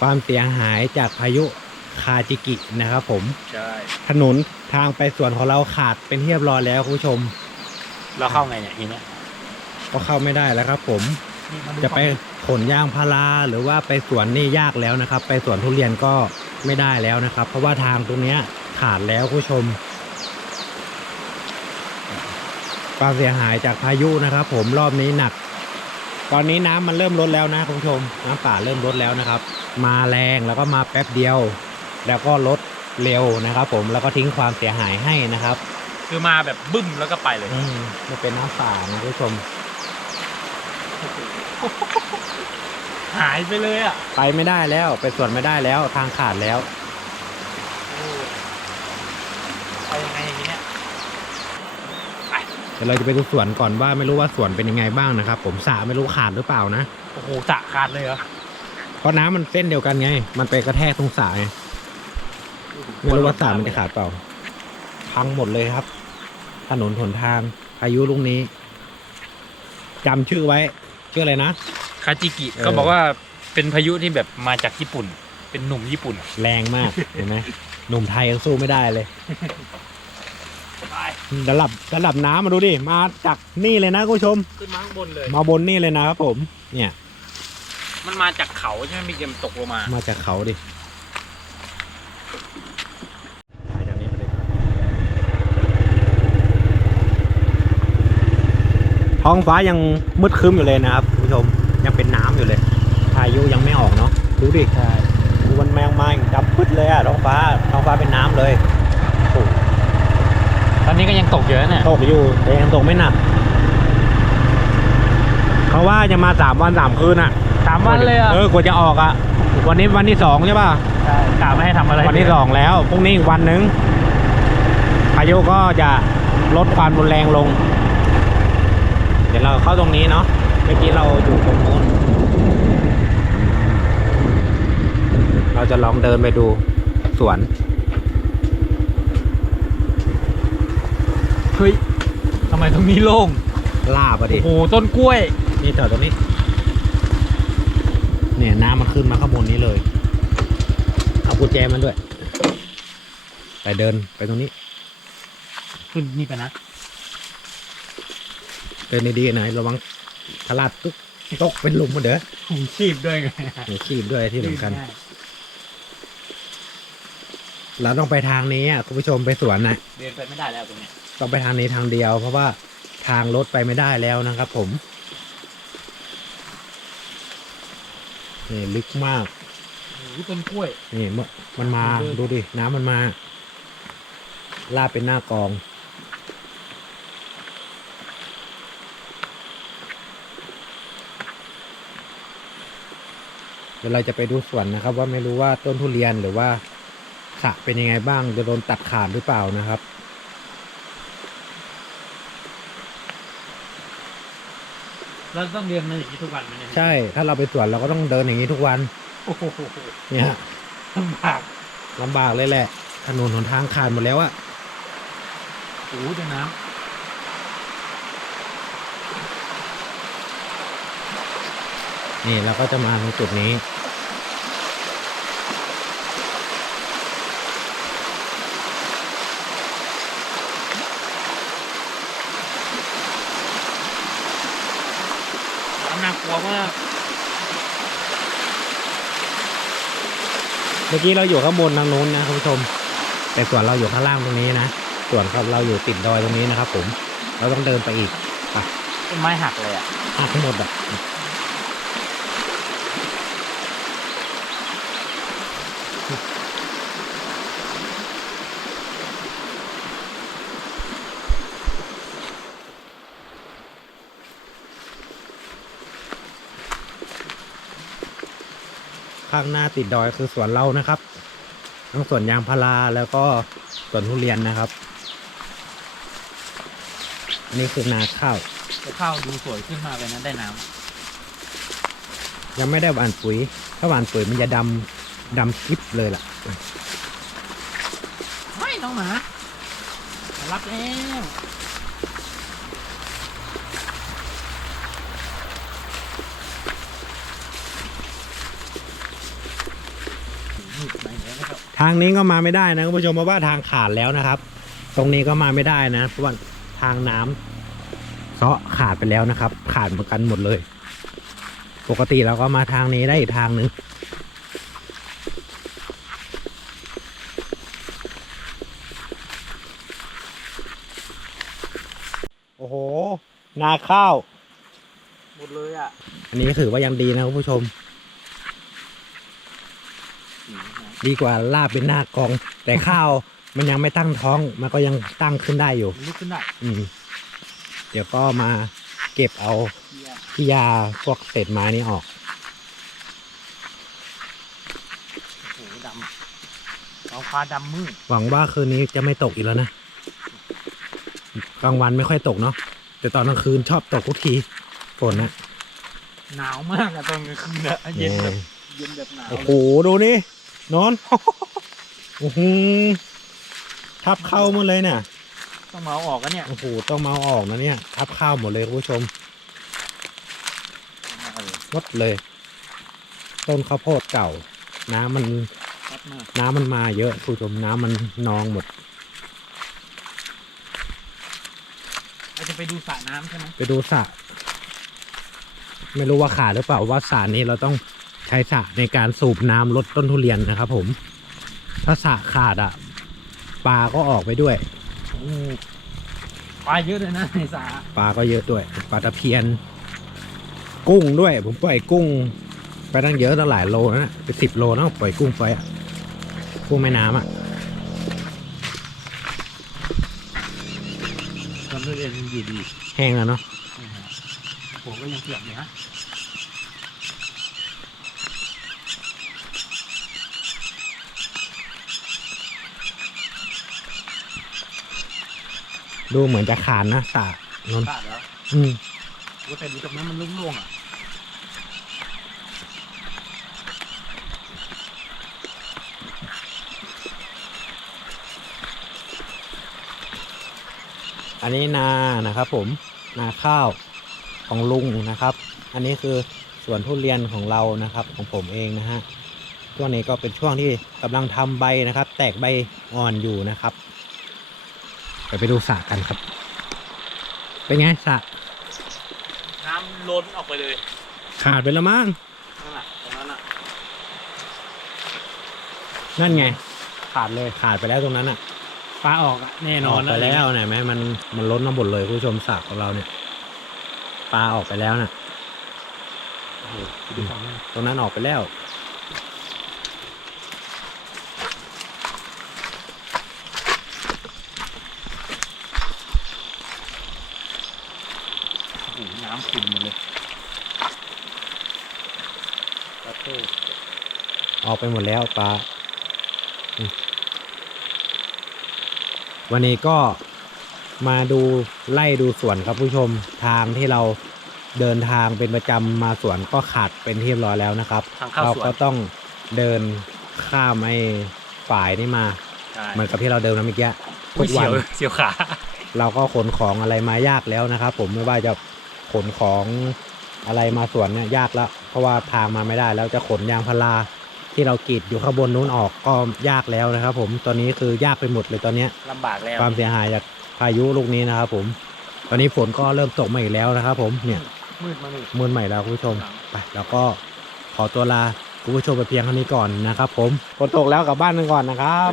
ความเสียหายจากพายุคาจิกินะครับผม ใช่ ถนนทางไปสวนของเราขาดเป็นที่เรียบร้อยแล้วคุณผู้ชม เราเข้าไงเนี่ยทีเนี้ยก็เข้าไม่ได้แล้วครับ ผม จะไปขนยางพาราหรือว่าไปสวนนี่ยากแล้วนะครับ ไปสวนทุเรียนก็ไม่ได้แล้วนะครับ เพราะว่าทางตรงเนี้ยขาดแล้วคุณผู้ชม ความเสียหายจากพายุนะครับ ผมรอบนี้หนัก ตอนนี้น้ำมันเริ่มลดแล้วนะคุณผู้ชมน้ำป่าเริ่มลดแล้วนะครับ มาแรงแล้วก็มาแป๊บเดียว แล้วก็ลดเร็วนะครับผมแล้วก็ทิ้งความเสียหายให้นะครับคือมาแบบบึ้มแล้วก็ไปเลยอืมมันเป็นน้ำป่านะคุณผู้ชม หายไปเลยอะไปไม่ได้แล้วไปสวนไม่ได้แล้วทางขาดแล้ว ไปยังไงอย่างเงี้ยเดี๋ยวเราจะไปดูสวนก่อนว่าไม่รู้ว่าสวนเป็นยังไงบ้างนะครับ ผมสระไม่รู้ขาดหรือเปล่านะ โอ้โหสะขาดเลยเหรอ เพราะน้ำมันเส้นเดียวกันไง มันไปกระแทกตรงสระไงไม่รู้ว่าสระมันจะขาดเปล่า พังหมดเลยครับ ถนนหนทางพายุลูกนี้จำชื่อไว้ ชื่ออะไรนะ คาจิกิเออเขาบอกว่าเป็นพายุที่แบบมาจากญี่ปุ่น เป็นหนุ่มญี่ปุ่นแรงมากเห็นไหมหนุ่มไทยยังสู้ไม่ได้เลยไประดับระดับน้ำมาดูดิ มาจากนี่เลยนะคุณผู้ชม ขึ้นมาข้างบนเลย มาบนนี่เลยนะครับผม เนี่ย มันมาจากเขาใช่ไหมมีเกมตกลงมา มาจากเขาดิไปทางนี้ไปเลยท้องฟ้ายังมืดครึ้มอยู่เลยนะครับคุณผู้ชมยังเป็นน้ำอยู่เลยพายุยังไม่ออกเนาะดูดิใช่ดูมันแมงมาดำปึ๊ดเลยอะท้องฟ้าท้องฟ้าเป็นน้ำเลยโอ้โหตอนนี้ก็ยังตกเยอะเนี่ยตกอยู่แต่ยังตกไม่หนัก เขาว่าจะมาสามวันสามคืนอะสามวันเลยอะเออกว่าจะออกอะวันนี้วันที่สองใช่ป่ะใช่กะไม่ให้ทำอะไรวันที่สองแล้วพรุ่งนี้อีกวันหนึ่งพายุก็จะลดความรุนแรงลง เดี๋ยวเราเข้าตรงนี้เนาะเมื่อกี้เราอยู่ตรงนู้นเราจะลองเดินไปดูสวนเฮ้ยทำไมตรงนี้โล่งลาบอะดิโอ้โหต้นกล้วย นี่จอดตรงนี้ เนี่ยน้ำมันขึ้นมาข้างบนนี้เลย เอากุญแจมันด้วย ไปเดินไปตรงนี้ ขึ้นนี่ไปนะเดินดีๆหน่อยระวังทลาดตุ๊กตกเป็นหลุมหมดเด้อถุงชีพด้วยไงมีขีบด้วยที่สำคัญเราต้องไปทางนี้อะคุณผู้ชมไปสวนน่ะเดินไปไม่ได้แล้วตรงเนี้ยต้องไปทางนี้ทางเดียว เพราะว่าทางรถไปไม่ได้แล้วนะครับผม นี่ลึกมากโอ้โหต้นกล้วย นี่เมื่อมันมาเดิน ดูดิน้ำมันมา ลาดเป็นหน้ากอง เดี๋ยวเราจะไปดูสวนนะครับ ว่าไม่รู้ว่าต้นทุเรียนหรือว่าสระเป็นยังไงบ้างจะโดนตัดขาดหรือเปล่านะครับ เราต้องเดินมาอย่างนี้ทุกวันไหมเนี่ยใช่ ถ้าเราไปสวนเราก็ต้องเดินอย่างนี้ทุกวัน โอ้โหเนี่ยลำบากลำบากเลยแหละ ถนนหนทางขาดหมดแล้วอะโอ้โหเจอน้นี่เราก็จะมาในจุดนี้ำน้ำน่ากลัวมาก เมื่อกี้เราอยู่ข้างบนทางนู้นนะคุณผู้ชม แต่ส่วนเราอยู่ข้างล่างตรงนี้นะส่วนครับเราอยู่ติดดอยตรงนี้นะครับ ผม เราต้องเดินไปอีกต้นไม้หักเลยอะหักทั้งหมดอะ ข้างหน้าติดดอยคือสวนเรานะครับ ทั้งสวนยางพาราแล้วก็สวนทุเรียนนะครับ อันนี้คือนาข้าวแต่ข้าวดูสวยขึ้นมากเลยนะได้น้ยังไม่ได้หว่านปุ๋ย ถ้าหว่านปุ๋ยมันจะดำดำคลิปเลยล่ะำไม่น้องหมามารับแล้ว มืดไหนแล้วนะครับ ทางนี้ก็มาไม่ได้นะคุณผู้ชมเพราะว่าทางขาดแล้วนะครับ ตรงนี้ก็มาไม่ได้นะเพราะว่าทางน้ำเซาะขาดไปแล้วนะครับ ขาดเหมือนกันหมดเลย ปกติเราก็มาทางนี้ได้อีกทางหนึ่งโอ้โห นาข้าว หมดเลยอะ อันนี้ถือว่ายังดีนะคุณผู้ชมดีกว่าลาบเป็นหน้ากอง แต่ข้าวมันยังไม่ตั้งท้อง มันก็ยังตั้งขึ้นได้อยู่ ลุกขึ้นได้อืมเดี๋ยวก็มาเก็บเอาเฮียที่ยาพวกเศษไม้นี้ออก โอ้โหดำท้องฟ้าดำมืดหวังว่าคืนนี้จะไม่ตกอีกแล้วนะ กลางวันไม่ค่อยตกเนาะ แต่ตอนกลางคืนชอบตกทุกทีฝนนะหนาวมากอะตอนกลางคืนอะเย็นแบบเย็นแบบหนาวโอ้โห ดูนี่ นอนโอ้โหทับเข้าหมดเลยเนี่ยต้องมาเอาออกกันเนี่ยโอ้โหต้องมาเอาออกนะเนี่ย ทับข้าวหมดเลยคุณผู้ชมหมดเลย ต้นข้าวโพดเก่า น้ำมันชัดมากน้ำมันมาเยอะคุณผู้ชมน้ำมันนองหมดเราจะไปดูสระน้ำใช่ไหมไปดูสระไม่รู้ว่าขาดหรือเปล่าว่าสระนี้เราต้อง ใช้สระในการสูบน้ำลดต้นทุเรียนนะครับ ผม ถ้าสระขาดอะปลาก็ออกไปด้วยโอ้โหปลาเยอะเลยนะในสระปลาก็เยอะด้วยปลาตะเพียน กุ้งด้วย ผมปล่อยกุ้ง ไปตั้งเยอะตั้งหลายโลนะเป็นสิบโลนะปล่อยกุ้งไปอะกุ้งแม่น้ำอะตอนนี้เรียนอยู่ดี แห้งแล้วเนาะผมก็ยังเปียกอยู่ฮะ ดูเหมือนจะขาดนะสระนนท์ขาดแล้วอืมโอ้แต่ดูตรงนั้นมันโล่งๆอะอันนี้นานะครับผมนาข้าวของลุงนะครับ อันนี้คือสวนทุเรียนของเรานะครับ ของผมเองนะฮะช่วงนี้ก็เป็นช่วงที่กำลังทำใบนะครับ แตกใบอ่อนอยู่นะครับ ไปไปดูสระกันครับ เป็นไงสระน้ำล้นออกไปเลยขาดไปแล้วมั้งนั่นน่ะตรงนั้นอะนั่นไง ขาดเลยขาดไปแล้วตรงนั้นอะปลาออกอะแน่นอออนกไปแล้วนะเห็นไหมมันมันล้นมาหมดเลยคุณผู้ชมสระของเราเนี่ยปลาออกไปแล้วนะโอ้โหดูฝั่งนั้นตรงนั้นออกไปแล้ว โอ้โหน้ำขุ่นหมดเลย ออกไปหมดแล้วปลาอืมวันนี้ก็มาดูไล่ดูสวนครับผู้ชมทางที่เราเดินทางเป็นประจำมาสวนก็ขาดเป็นที่เรียบร้อยแล้วนะครับ ทางเข้าเราสวน ก็ต้องเดินข้ามไอ้ฝ่ายนี่มา ใช่เหมือนกับที่เราเดินมาเมื่อกี้ทุอุ๊ยกวัเสีน ยวเสียวขา เราก็ขนของอะไรมายากแล้วนะครับ ผมไม่ว่าจะขนของอะไรมาสวนเนี่ยยากแล้วเพ ราะว่าทางมาไม่ได้แล้วจะขนยางพาราที่เรากรีดอยู่ข้างบนนู้นออกก็ยากแล้วนะครับ ผมตอนนี้คือยากไปหมดเลยตอนเนี้ยลำบากแล้วความเสียหายจากพายุลูกนี้นะครับ ผม ตอนนี้ฝนก็เริ่มตกมาอีกแล้วนะครับ ผมเนี่ยมืดมาเลยมืนใหม่แล้วคุณผู้ชมไปแล้วก็ขอตัวลาคุณผู้ชมไปเพียงเท่านี้ก่อนนะครับ ผมฝนตกแล้วกลับบ้านกันก่อนนะครับ